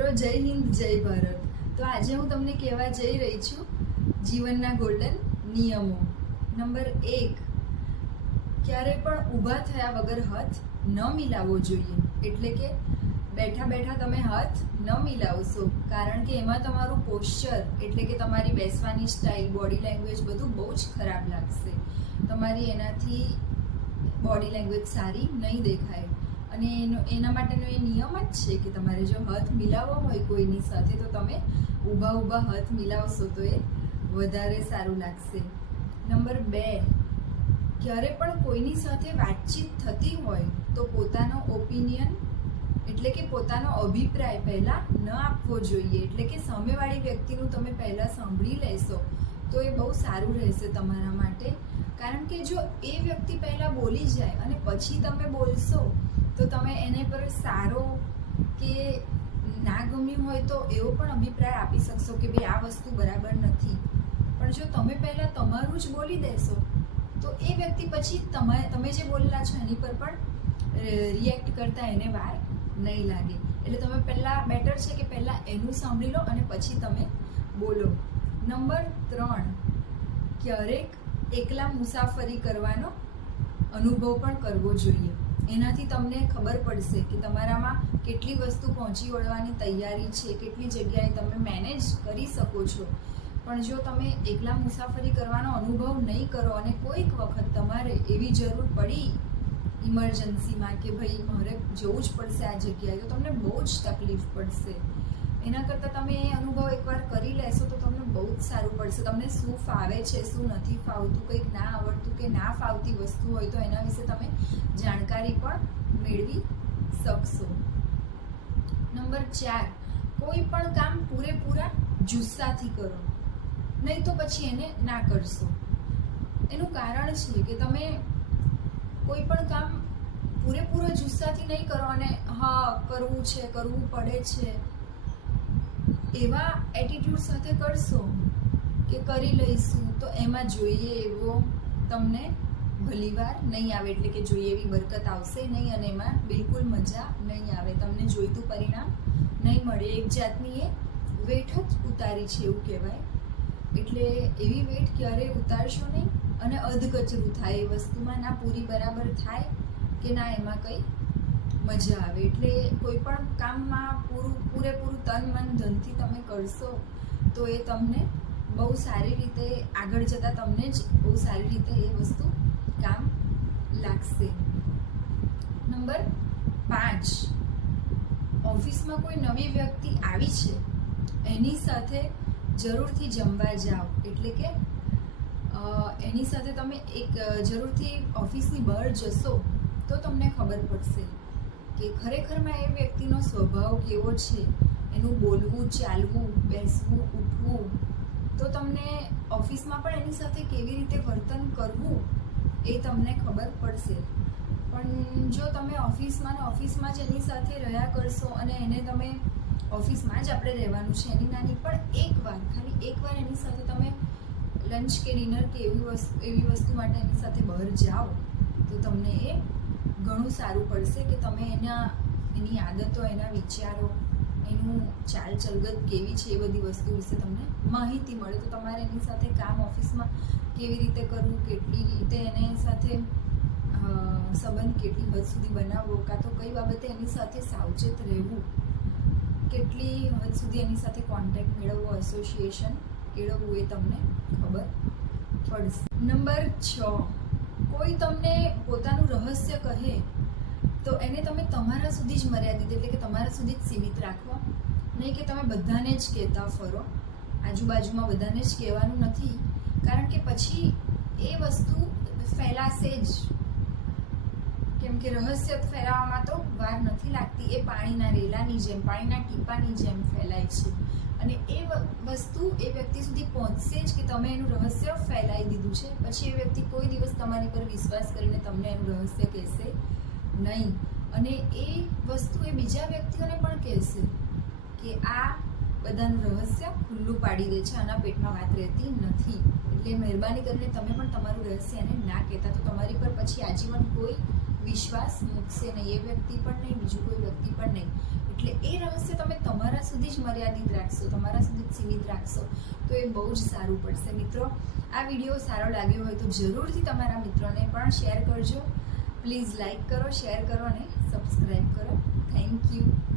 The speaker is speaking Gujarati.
મિત્રો, જય હિન્દ, જય ભારત. તો આજે હું તમને કહેવા જઈ રહી છું જીવનના ગોલ્ડન નિયમો. નંબર 1, ક્યારે પણ ઊભા થયા વગર હાથ ન મિલાવવો જોઈએ. એટલે કે બેઠા બેઠા તમે હાથ ન મિલાવશો, કારણ કે એમાં તમારું પોસ્ચર એટલે કે તમારી બેસવાની સ્ટાઇલ, બોડી લેંગ્વેજ બધું બહુ જ ખરાબ લાગશે. તમારી એનાથી બોડી લેંગ્વેજ સારી નહીં દેખાય. અને એના માટેનો એ નિયમ જ છે કે તમારે જો હાથ મિલાવવો હોય કોઈની સાથે તો તમે ઊભા ઊભા હાથ મિલાવશો તો એ વધારે સારું લાગશે. નંબર 2, ક્યારે પણ કોઈની સાથે વાતચીત થતી હોય તો પોતાનો ઓપિનિયન એટલે કે પોતાનો અભિપ્રાય પહેલાં ન આપવો જોઈએ. એટલે કે સામેવાળી વ્યક્તિનું તમે પહેલાં સાંભળી લેશો તો એ બહુ સારું રહેશે તમારા માટે. કારણ કે જો એ વ્યક્તિ પહેલાં બોલી જાય અને પછી તમે બોલશો તો તમે એને પર સારો કે ના ગમ્યું હોય તો એવો પણ અભિપ્રાય આપી શકશો કે ભાઈ આ વસ્તુ બરાબર નથી. પણ જો તમે પહેલાં તમારું જ બોલી દેશો તો એ વ્યક્તિ પછી તમે જે બોલેલા છો એની પર પણ રિએક્ટ કરતા એને વાર નહીં લાગે. એટલે તમે પહેલાં બેટર છે કે પહેલાં એનું સાંભળી લો અને પછી તમે બોલો. નંબર 3, ક્યારેક એકલા મુસાફરી કરવાનો અનુભવ પણ કરવો જોઈએ. એનાથી તમને ખબર પડશે કે તમારામાં કેટલી વસ્તુ પહોંચી વળવાની તૈયારી છે, કેટલી જગ્યાએ તમે મેનેજ કરી શકો છો. પણ જો તમે એકલા મુસાફરી કરવાનો અનુભવ નહીં કરો અને કોઈક વખત તમારે એવી જરૂર પડી ઇમરજન્સીમાં કે ભાઈ મારે જવું જ પડશે આ જગ્યાએ, તો તમને બહુ જ તકલીફ પડશે. એના કરતાં તમે એ અનુભવ એકવાર કરી લેશો તો તમને બહુ જ સારું પડશે. તમને શું ફાવે છે, શું નથી ફાવતું, કંઈક ના આવડતું કે ના ફાવતી વસ્તુ હોય તો એના વિશે તમે જાણકારી પણ મેળવી શકશો. નંબર 4, કોઈ પણ કામ પૂરેપૂરા જુસ્સાથી કરો, નહીં તો પછી એને ના કરશો. એનું કારણ છે કે તમે કોઈ પણ કામ પૂરેપૂરા જુસ્સાથી નહીં કરો અને હા કરવું છે, કરવું પડે છે એવા એટીટ્યુડ સાથે કરશો કે કરી લઈશું તો એમાં જોઈએ એવો તમને ભલીવાર નહીં આવે. એટલે કે જોઈએ એવી બરકત આવશે નહીં અને એમાં બિલકુલ મજા નહીં આવે. તમને જોઈતું પરિણામ નહીં મળે. એક જાતની એ વેઠ જ ઉતારી છે એવું કહેવાય. એટલે એવી વેઠ ક્યારેય ઉતારશો નહીં અને અધકચરું થાય એ વસ્તુમાં, ના પૂરી બરાબર થાય કે ના એમાં કંઈ મજા આવે. એટલે કોઈ પણ કામમાં પૂરેપૂરું તન મન ધનથી તમે કરશો તો એ તમને બહુ સારી રીતે આગળ જતાં તમને જ બહુ સારી રીતે એ વસ્તુ કામ લાગશે. નંબર 5, ઓફિસમાં કોઈ નવી વ્યક્તિ આવી છે એની સાથે જરૂરથી જમવા જાઓ. એટલે કે એની સાથે તમે એક જરૂરથી ઓફિસની બહાર જશો તો તમને ખબર પડશે કે ખરેખરમાં એ વ્યક્તિનો સ્વભાવ કેવો છે, એનું બોલવું, ચાલવું, બેસવું, ઉઠવું. તો તમને ઓફિસમાં પણ એની સાથે કેવી રીતે વર્તન કરવું એ તમને ખબર પડશે. પણ જો તમે ઓફિસમાં જ એની સાથે રહ્યા કરશો અને એને તમે ઓફિસમાં જ આપણે રહેવાનું છે એની નાની પણ ખાલી એકવાર એની સાથે તમે લંચ કે ડિનર કે એવી વસ્તુ માટે એની સાથે બહાર જાઓ તો તમને એ ઘણું સારું પડશે કે તમે એની આદતો, એના વિચારો, એનું ચાલ ચલગત કેવી છે એ બધી વસ્તુ વિશે તમને માહિતી મળે. તો તમારે એની સાથે કામ ઓફિસમાં કેવી રીતે કરવું, કેટલી રીતે એને સાથે સંબંધ કેટલી હદ સુધી બનાવવો, કાં તો કઈ બાબતે એની સાથે સાવચેત રહેવું, કેટલી હદ સુધી એની સાથે કોન્ટેક્ટ મેળવવો, એસોસિએશન કેળવવું એ તમને ખબર પડશે. નંબર 6, કોઈ તમને પોતાનું રહસ્ય કહે તો એને તમે તમારા સુધી જ મર્યાદિત એટલે કે તમારા સુધી જ સીમિત રાખો. નહીં કે તમે બધાને જ કહેતા ફરો. આજુબાજુમાં બધાને જ કહેવાનું નથી, કારણ કે પછી એ વસ્તુ ફેલાશે જ. કેમ કે રહસ્ય ફેલાવવામાં તો વાર નથી લાગતી. એ પાણીના રેલાની જેમ, પાણીના ટીપાની જેમ ફેલાય છે અને એ વસ્તુ એ વ્યક્તિ સુધી પહોંચશે જ કે તમે એનું રહસ્ય ફેલાવી દીધું છે. પછી એ વ્યક્તિ કોઈ દિવસ તમારી પર વિશ્વાસ કરીને તમને એનું રહસ્ય કહેશે નહીં. અને એ વસ્તુ એ બીજા વ્યક્તિઓને પણ કહેશે કે આ બધાનું રહસ્ય ખુલ્લું પાડી દે છે, આના પેટમાં વાત રહેતી નથી. એટલે મહેરબાની કરીને તમે પણ તમારું રહસ્ય એને ના કહેતા. તો તમારી પર પછી આજીવન કોઈ વિશ્વાસ મૂકશે નહીં, એ વ્યક્તિ પણ નહીં, બીજું કોઈ વ્યક્તિ પણ નહીં. એટલે એ રહસ્ય તમે તમારા સુધી જ મર્યાદિત રાખશો, તમારા સુધી જ સીમિત રાખશો તો એ બહુ જ સારું પડશે. મિત્રો, આ વિડીયો સારો લાગ્યો હોય તો જરૂરથી તમારા મિત્રોને પણ શેર કરજો. પ્લીઝ લાઈક કરો, શેર કરો અને સબસ્ક્રાઈબ કરો. Thank you.